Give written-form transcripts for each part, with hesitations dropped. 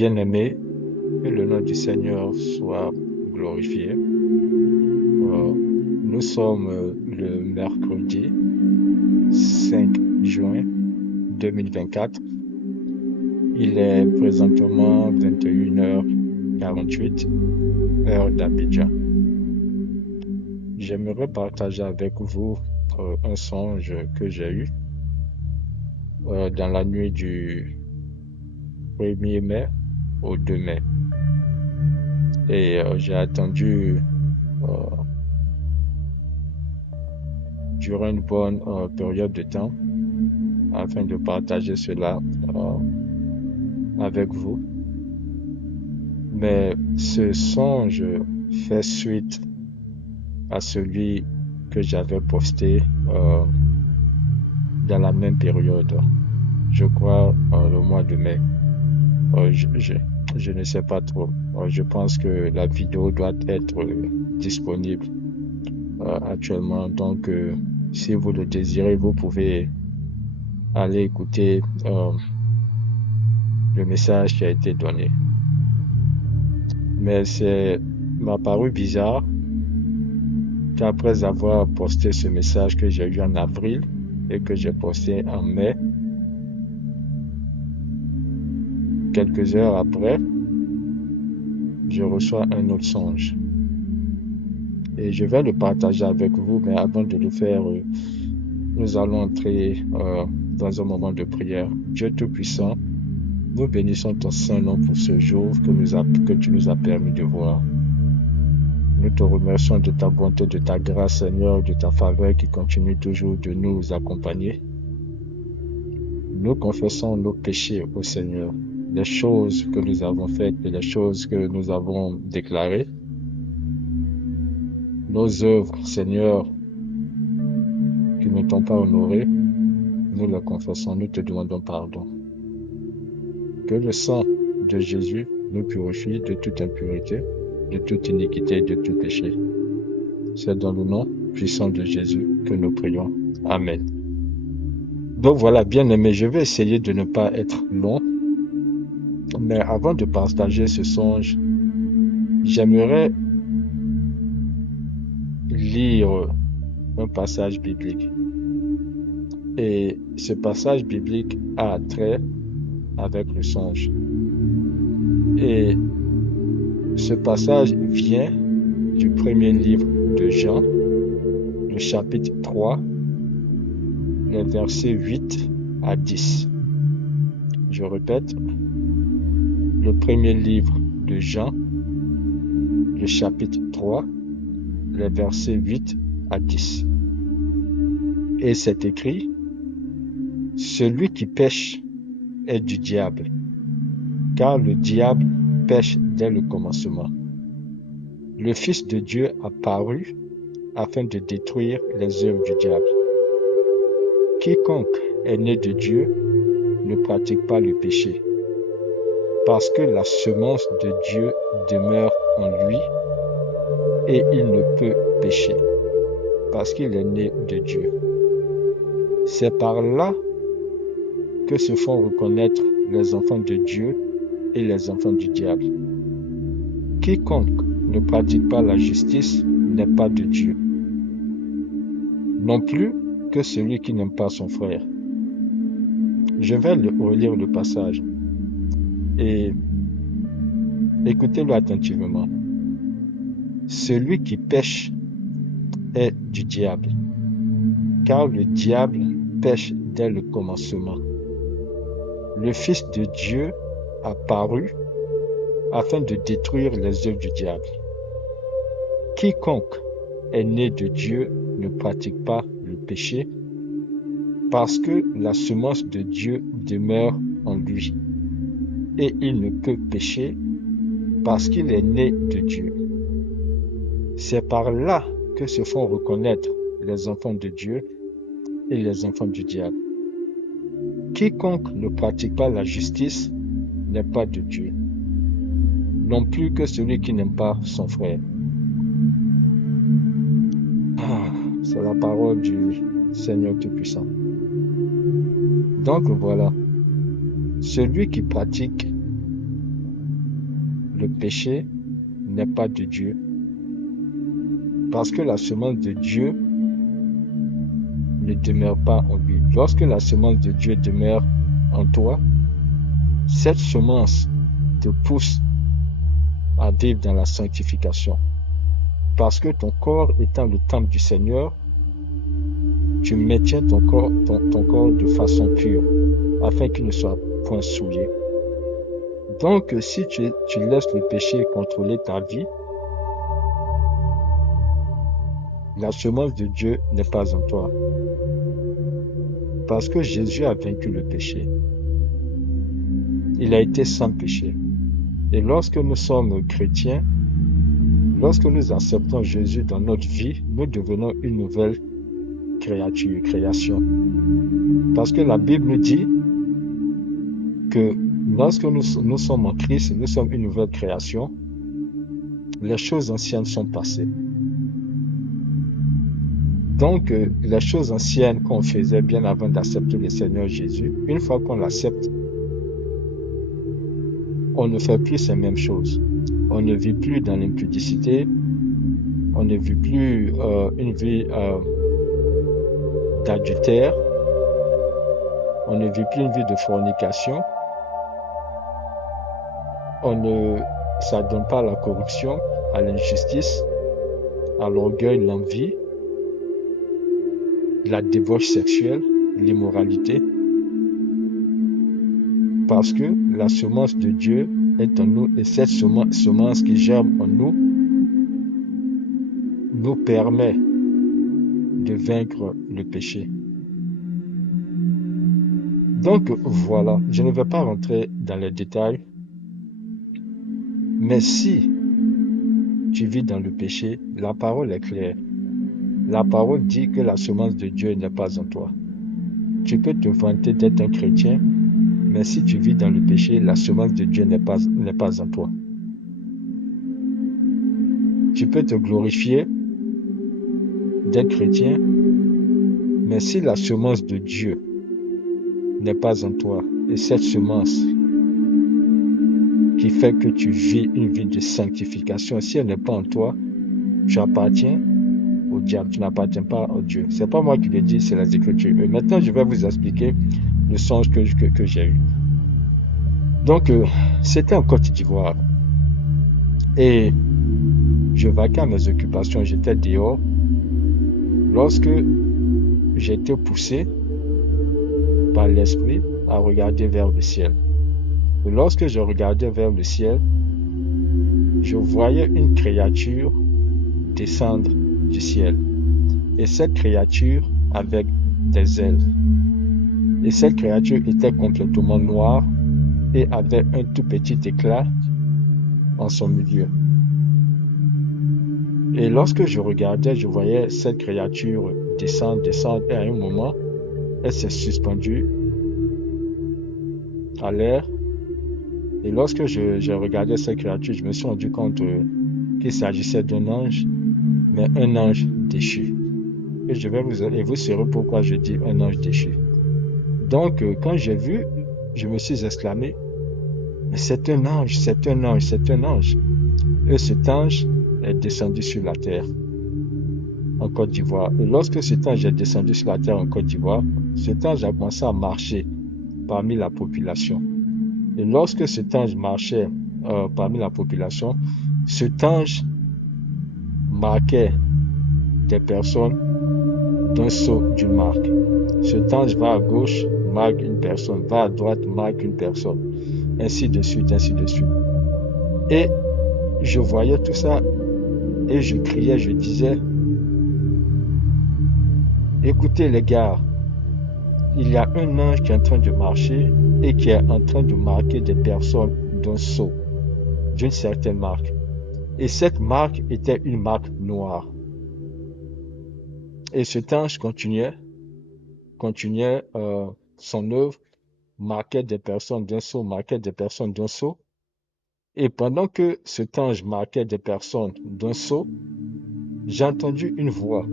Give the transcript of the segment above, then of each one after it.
Bien-aimés, que le nom du Seigneur soit glorifié. Nous sommes le mercredi 5 juin 2024. Il est présentement 21h48, heure d'Abidjan. J'aimerais partager avec vous un songe que j'ai eu dans la nuit du 1er mai au 2 mai. Et j'ai attendu durant une bonne période de temps afin de partager cela avec vous. Mais ce songe fait suite à celui que j'avais posté dans la même période, je crois le mois de mai. Je ne sais pas trop. Je pense que la vidéo doit être disponible actuellement. Donc, si vous le désirez, vous pouvez aller écouter le message qui a été donné. Mais c'est m'a paru bizarre qu'après avoir posté ce message que j'ai eu en avril et que j'ai posté en mai, quelques heures après, je reçois un autre songe. Et je vais le partager avec vous, mais avant de le faire, nous allons entrer dans un moment de prière. Dieu Tout-Puissant, nous bénissons ton Saint-Nom pour ce jour que tu nous as permis de voir. Nous te remercions de ta bonté, de ta grâce, Seigneur, de ta faveur qui continue toujours de nous accompagner. Nous confessons nos péchés au Seigneur, les choses que nous avons faites et les choses que nous avons déclarées. Nos œuvres, Seigneur, qui ne t'ont pas honoré, nous le confessons, nous te demandons pardon. Que le sang de Jésus nous purifie de toute impurité, de toute iniquité et de tout péché. C'est dans le nom puissant de Jésus que nous prions. Amen. Donc voilà, bien aimé, je vais essayer de ne pas être long, mais avant de partager ce songe, j'aimerais lire un passage biblique. Et ce passage biblique a trait avec le songe. Et ce passage vient du premier livre de Jean, le chapitre 3, les versets 8 à 10. Je répète, le premier livre de Jean, le chapitre 3, les versets 8 à 10. Et c'est écrit, « Celui qui pêche est du diable, car le diable pêche dès le commencement. Le Fils de Dieu a paru afin de détruire les œuvres du diable. Quiconque est né de Dieu ne pratique pas le péché, parce que la semence de Dieu demeure en lui, et il ne peut pécher, parce qu'il est né de Dieu. C'est par là que se font reconnaître les enfants de Dieu et les enfants du diable. Quiconque ne pratique pas la justice n'est pas de Dieu, non plus que celui qui n'aime pas son frère. » Je vais relire le passage et écoutez-le attentivement. Celui qui pêche est du diable, car le diable pêche dès le commencement. Le Fils de Dieu a paru afin de détruire les œuvres du diable. Quiconque est né de Dieu ne pratique pas le péché, parce que la semence de Dieu demeure en lui, et il ne peut pécher, parce qu'il est né de Dieu. C'est par là que se font reconnaître les enfants de Dieu et les enfants du diable. Quiconque ne pratique pas la justice n'est pas de Dieu, non plus que celui qui n'aime pas son frère. C'est la parole du Seigneur Tout-Puissant. Donc voilà, celui qui pratique le péché n'est pas de Dieu. Parce que la semence de Dieu ne demeure pas en lui. Lorsque la semence de Dieu demeure en toi, cette semence te pousse à vivre dans la sanctification. Parce que ton corps étant le temple du Seigneur, tu maintiens ton corps de façon pure, afin qu'il ne soit point souillé. Donc, si tu laisses le péché contrôler ta vie, la semence de Dieu n'est pas en toi. Parce que Jésus a vaincu le péché. Il a été sans péché. Et lorsque nous sommes chrétiens, lorsque nous acceptons Jésus dans notre vie, nous devenons une nouvelle création. Parce que la Bible nous dit que lorsque nous sommes en Christ, nous sommes une nouvelle création, les choses anciennes sont passées. Donc, les choses anciennes qu'on faisait bien avant d'accepter le Seigneur Jésus, une fois qu'on l'accepte, on ne fait plus ces mêmes choses. On ne vit plus dans l'impudicité, on ne vit plus une vie d'adultère, on ne vit plus une vie de fornication, on ne s'adonne pas à la corruption, à l'injustice, à l'orgueil, l'envie, la débauche sexuelle, l'immoralité, parce que la semence de Dieu est en nous et cette semence qui germe en nous nous permet de vaincre le péché. Donc voilà, je ne vais pas rentrer dans les détails, mais si tu vis dans le péché, la parole est claire. La parole dit que la semence de Dieu n'est pas en toi. Tu peux te vanter d'être un chrétien, mais si tu vis dans le péché, la semence de Dieu n'est pas en toi. Tu peux te glorifier d'être chrétien, mais si la semence de Dieu n'est pas en toi, et cette semence qui fait que tu vis une vie de sanctification, si elle n'est pas en toi, tu appartiens au diable, tu n'appartiens pas au Dieu. C'est pas moi qui le dis, c'est les Écritures. Et maintenant, je vais vous expliquer le songe que j'ai eu. Donc, c'était en Côte d'Ivoire. Et je vaquais à mes occupations, j'étais dehors. Lorsque j'ai été poussé par l'esprit à regarder vers le ciel. Et lorsque je regardais vers le ciel, je voyais une créature descendre du ciel. Et cette créature avait des ailes. Et cette créature était complètement noire et avait un tout petit éclat en son milieu. Et lorsque je regardais, je voyais cette créature descendre, et à un moment, elle s'est suspendue à l'air. Et lorsque je regardais cette créature, je me suis rendu compte qu'il s'agissait d'un ange, mais un ange déchu. Et vous saurez pourquoi je dis un ange déchu. Donc, quand j'ai vu, je me suis exclamé, mais c'est un ange, c'est un ange, c'est un ange. Et cet ange est descendu sur la terre en Côte d'Ivoire. Et lorsque cet ange est descendu sur la terre en Côte d'Ivoire, cet ange a commencé à marcher parmi la population. Et lorsque cet ange marchait parmi la population, cet ange marquait des personnes d'un saut d'une marque. Cet ange va à gauche, marque une personne, va à droite, marque une personne, ainsi de suite, ainsi de suite. Et je voyais tout ça et je criais, je disais, écoutez les gars, il y a un ange qui est en train de marcher et qui est en train de marquer des personnes d'un saut, d'une certaine marque. Et cette marque était une marque noire. Et cet ange continuait son œuvre, marquait des personnes d'un saut, marquait des personnes d'un saut. Et pendant que cet ange marquait des personnes d'un saut, j'ai entendu une voix.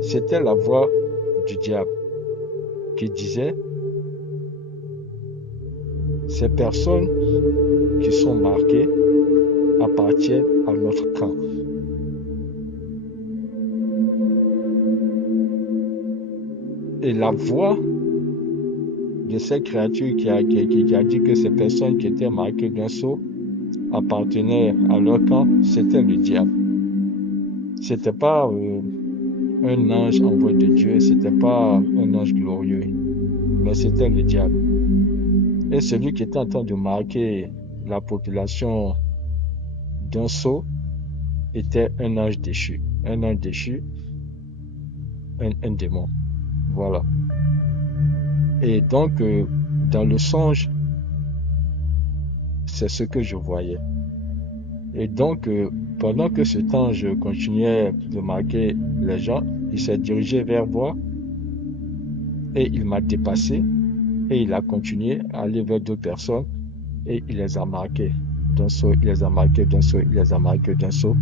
C'était la voix du diable qui disait, ces personnes qui sont marquées appartiennent à notre camp. Et la voix de cette créature qui a dit que ces personnes qui étaient marquées d'un sceau appartenaient à leur camp, c'était le diable. C'était pas un ange envoyé de Dieu, c'était pas un ange glorieux, mais c'était le diable. Et celui qui était en train de marquer la population d'un sceau était un ange déchu. Un ange déchu, un démon. Voilà. Et donc, dans le songe, c'est ce que je voyais. Et donc, pendant que cet ange continuait de marquer les gens, il s'est dirigé vers moi et il m'a dépassé et il a continué à aller vers d'autres personnes et il les a marqués d'un saut, il les a marqués d'un saut, il les a marqués d'un saut.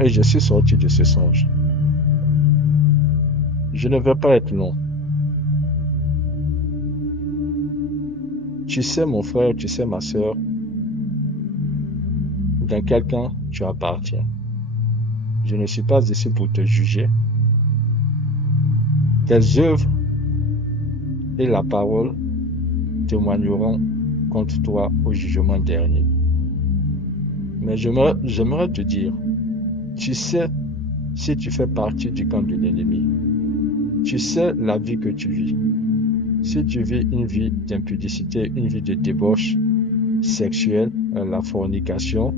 Et je suis sorti de ce songe. Je ne vais pas être long. Tu sais, mon frère, tu sais, ma soeur, dans quel camp tu appartiens. Je ne suis pas ici pour te juger. Tes œuvres et la parole témoigneront contre toi au jugement dernier. Mais j'aimerais te dire, tu sais si tu fais partie du camp de l'ennemi. Tu sais la vie que tu vis. Si tu vis une vie d'impudicité, une vie de débauche sexuelle, la fornication,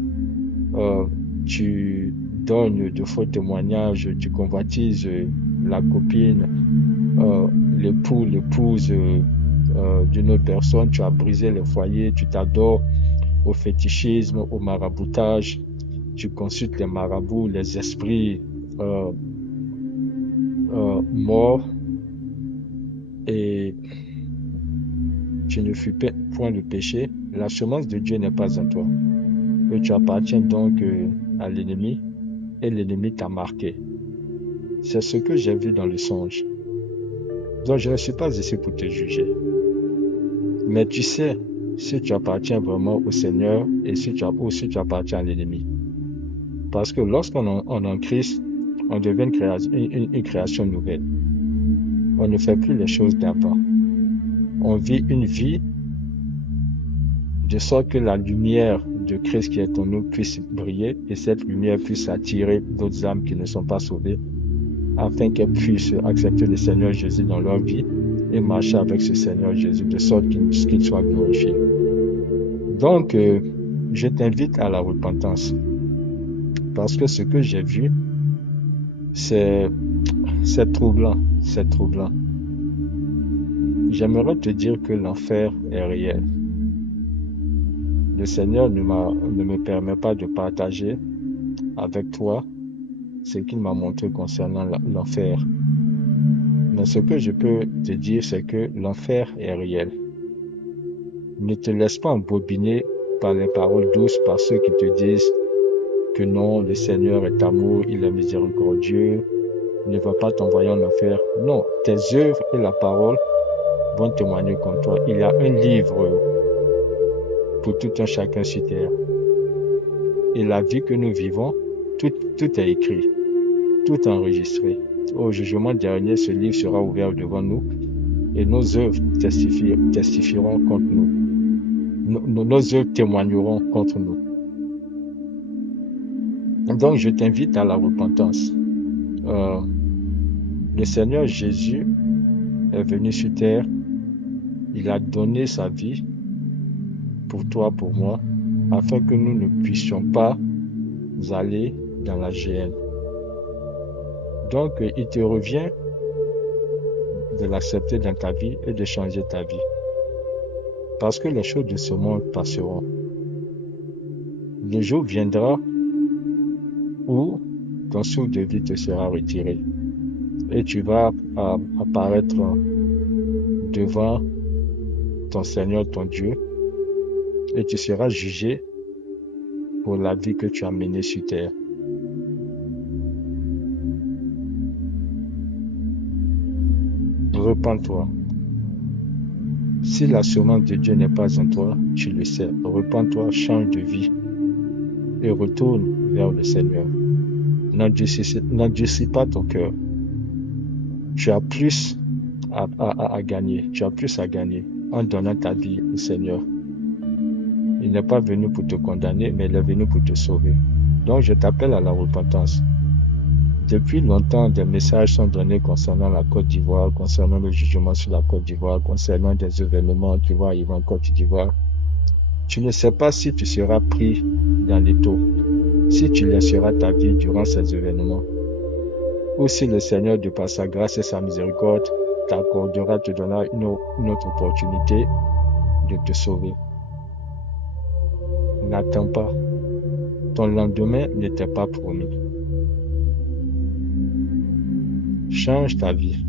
tu donnes de faux témoignages, tu convoitises la copine, l'époux, l'épouse d'une autre personne, tu as brisé le foyer, tu t'adores au fétichisme, au maraboutage, tu consultes les marabouts, les esprits morts et tu ne fuis point le péché, la semence de Dieu n'est pas en toi. Et tu appartiens donc à l'ennemi et l'ennemi t'a marqué. C'est ce que j'ai vu dans le songe. Donc je ne suis pas ici pour te juger. Mais tu sais si tu appartiens vraiment au Seigneur et si tu appartiens à l'ennemi. Parce que lorsqu'on est en Christ, on devient une création nouvelle. On ne fait plus les choses d'avant. On vit une vie de sorte que la lumière de Christ qui est en nous puisse briller et cette lumière puisse attirer d'autres âmes qui ne sont pas sauvées afin qu'elles puissent accepter le Seigneur Jésus dans leur vie et marcher avec ce Seigneur Jésus de sorte qu'il soit glorifié. Donc, je t'invite à la repentance parce que ce que j'ai vu, c'est troublant, c'est troublant. J'aimerais te dire que l'enfer est réel. Le Seigneur ne me permet pas de partager avec toi ce qu'il m'a montré concernant l'enfer. Mais ce que je peux te dire, c'est que l'enfer est réel. Ne te laisse pas embobiner par les paroles douces, par ceux qui te disent que non, le Seigneur est amour, il est miséricordieux, il ne va pas t'envoyer en enfer. Non, tes œuvres et la parole vont témoigner contre toi. Il y a un livre pour tout un chacun sur terre. Et la vie que nous vivons, tout est écrit, tout est enregistré. Au jugement dernier, ce livre sera ouvert devant nous et nos œuvres testifieront contre nous. Nos œuvres témoigneront contre nous. Donc, je t'invite à la repentance. Le Seigneur Jésus est venu sur terre. Il a donné sa vie pour toi, pour moi, afin que nous ne puissions pas aller dans la géhenne. Donc, il te revient de l'accepter dans ta vie et de changer ta vie. Parce que les choses de ce monde passeront. Le jour viendra où ton souffle de vie te sera retiré. Et tu vas apparaître devant ton Seigneur, ton Dieu, et tu seras jugé pour la vie que tu as menée sur terre. Repends-toi. Si la semence de Dieu n'est pas en toi, tu le sais. Repends-toi, change de vie. et retourne vers le Seigneur. N'endurcis pas ton cœur. Tu as plus à gagner. Tu as plus à gagner en donnant ta vie au Seigneur. Il n'est pas venu pour te condamner, mais il est venu pour te sauver. Donc je t'appelle à la repentance. Depuis longtemps, des messages sont donnés concernant la Côte d'Ivoire, concernant le jugement sur la Côte d'Ivoire, concernant des événements qui vont arriver en Côte d'Ivoire. Tu ne sais pas si tu seras pris dans l'étau, si tu laisseras ta vie durant ces événements, ou si le Seigneur, de par sa grâce et sa miséricorde, t'accordera, te donnera une autre opportunité de te sauver. N'attends pas. Ton lendemain n'était pas promis. Change ta vie.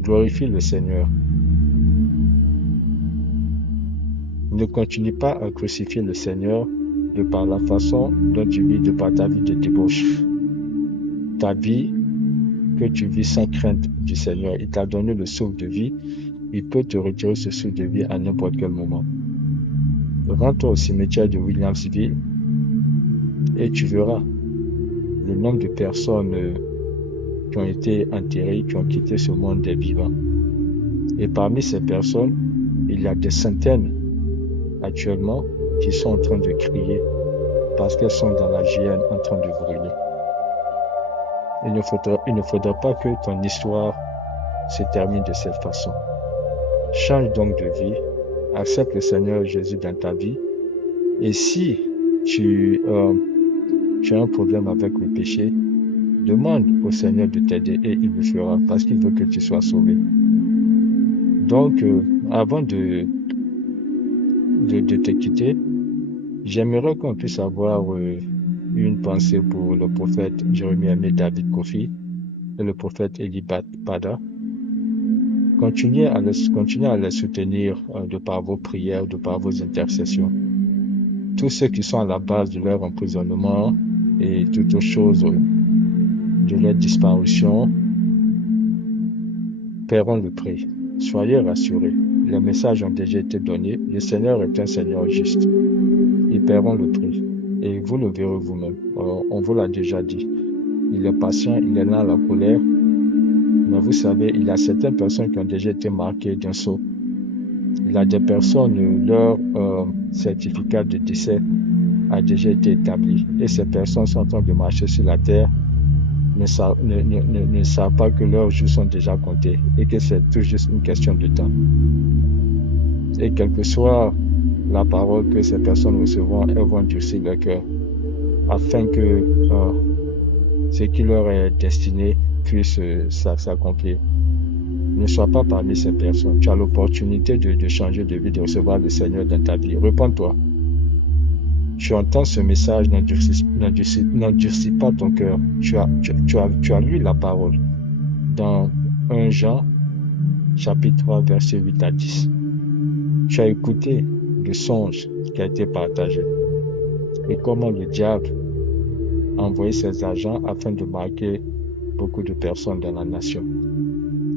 Glorifie le Seigneur. Ne continue pas à crucifier le Seigneur de par la façon dont tu vis, de par ta vie de débauche. Ta vie que tu vis sans crainte du Seigneur. Il t'a donné le souffle de vie. Il peut te retirer ce souffle de vie à n'importe quel moment. Rends-toi au cimetière de Williamsville et tu verras le nombre de personnes qui ont été enterrées, qui ont quitté ce monde des vivants. Et parmi ces personnes, il y a des centaines actuellement qui sont en train de crier parce qu'elles sont dans la géhenne en train de brûler. Il ne faudra pas que ton histoire se termine de cette façon. Change donc de vie, accepte le Seigneur Jésus dans ta vie. Et si tu as un problème avec le péché, demande au Seigneur de t'aider et il le fera parce qu'il veut que tu sois sauvé. Donc, avant de te quitter, j'aimerais qu'on puisse avoir une pensée pour le prophète Jérémie David Kofi et le prophète Eli Pada. Continuez à les soutenir de par vos prières, de par vos intercessions. Tous ceux qui sont à la base de leur emprisonnement et toutes autres choses de leur disparition paieront le prix. Soyez rassurés. Les messages ont déjà été donnés. Le Seigneur est un Seigneur juste. Ils paieront le prix. Et vous le verrez vous-même. On vous l'a déjà dit. Il est patient, il est lent à la colère. Mais vous savez, il y a certaines personnes qui ont déjà été marquées d'un sceau. Il y a des personnes, leur certificat de décès a déjà été établi. Et ces personnes sont en train de marcher sur la terre, ne savent pas que leurs jours sont déjà comptés et que c'est tout juste une question de temps. Et quelle que soit la parole que ces personnes recevront, elles vont endurcir leur cœur afin que ce qui leur est destiné puisse s'accomplir. Ne sois pas parmi ces personnes. Tu as l'opportunité de changer de vie, de recevoir le Seigneur dans ta vie. Repends-toi. Tu entends ce message, n'endurcis pas ton cœur. Tu as lu la parole dans 1 Jean, chapitre 3, verset 8 à 10. Tu as écouté le songe qui a été partagé et comment le diable a envoyé ses agents afin de marquer beaucoup de personnes dans la nation.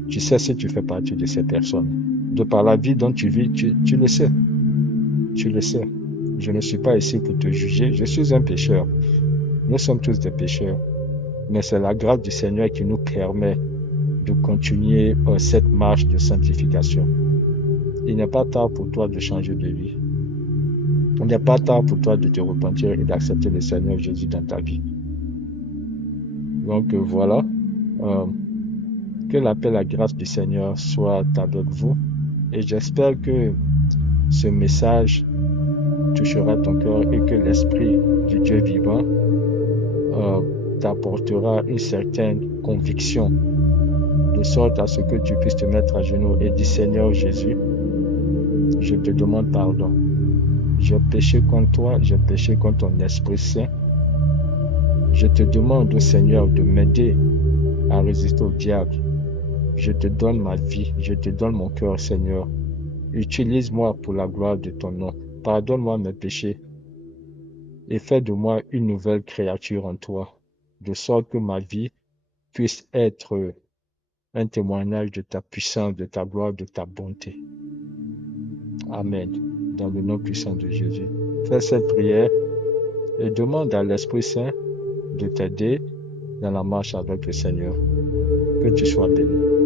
Tu sais si tu fais partie de ces personnes. De par la vie dont tu vis, tu le sais. Tu le sais. Je ne suis pas ici pour te juger. Je suis un pécheur. Nous sommes tous des pécheurs. Mais c'est la grâce du Seigneur qui nous permet de continuer cette marche de sanctification. Il n'est pas tard pour toi de changer de vie. Il n'est pas tard pour toi de te repentir et d'accepter le Seigneur Jésus dans ta vie. Donc voilà. Que la paix, la grâce du Seigneur soit avec vous. Et j'espère que ce message touchera ton cœur et que l'Esprit du Dieu vivant t'apportera une certaine conviction, de sorte à ce que tu puisses te mettre à genoux et dire: Seigneur Jésus, je te demande pardon. J'ai péché contre toi, j'ai péché contre ton Esprit Saint. Je te demande au Seigneur de m'aider à résister au diable. Je te donne ma vie, je te donne mon cœur, Seigneur. Utilise-moi pour la gloire de ton nom. Pardonne-moi mes péchés et fais de moi une nouvelle créature en toi, de sorte que ma vie puisse être un témoignage de ta puissance, de ta gloire, de ta bonté. Amen. Dans le nom puissant de Jésus. Fais cette prière et demande à l'Esprit Saint de t'aider dans la marche avec le Seigneur. Que tu sois béni.